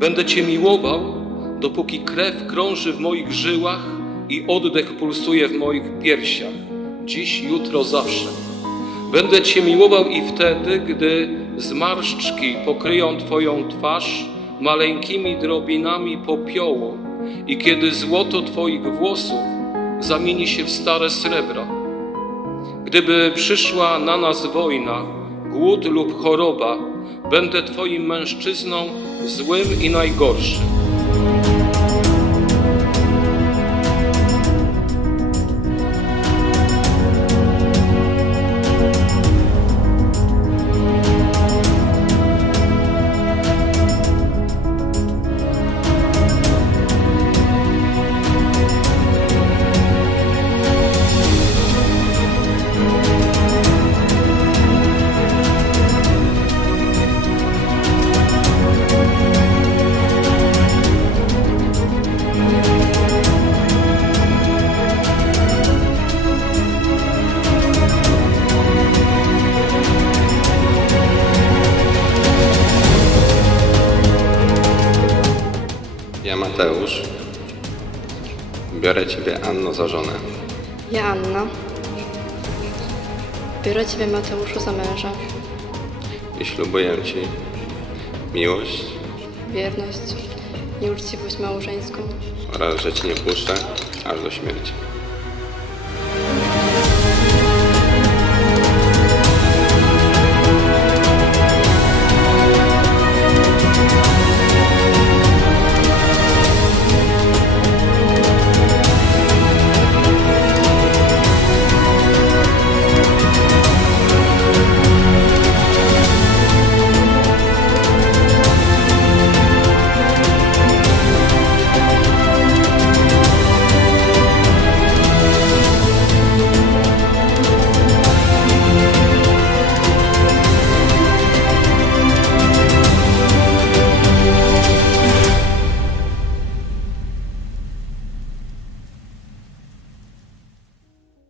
Będę Cię miłował, dopóki krew krąży w moich żyłach i oddech pulsuje w moich piersiach. Dziś, jutro, zawsze. Będę Cię miłował i wtedy, gdy zmarszczki pokryją Twoją twarz maleńkimi drobinami popiołu i kiedy złoto Twoich włosów zamieni się w stare srebro. Gdyby przyszła na nas wojna, głód lub choroba, będę Twoim mężczyzną złym i najgorszym. Ja, Mateusz, biorę Ciebie, Anno, za żonę Ja Anna. Biorę Ciebie Mateuszu za męża, i ślubuję Ci miłość wierność i uczciwość małżeńską oraz, że Ci nie puszczę aż do śmierci.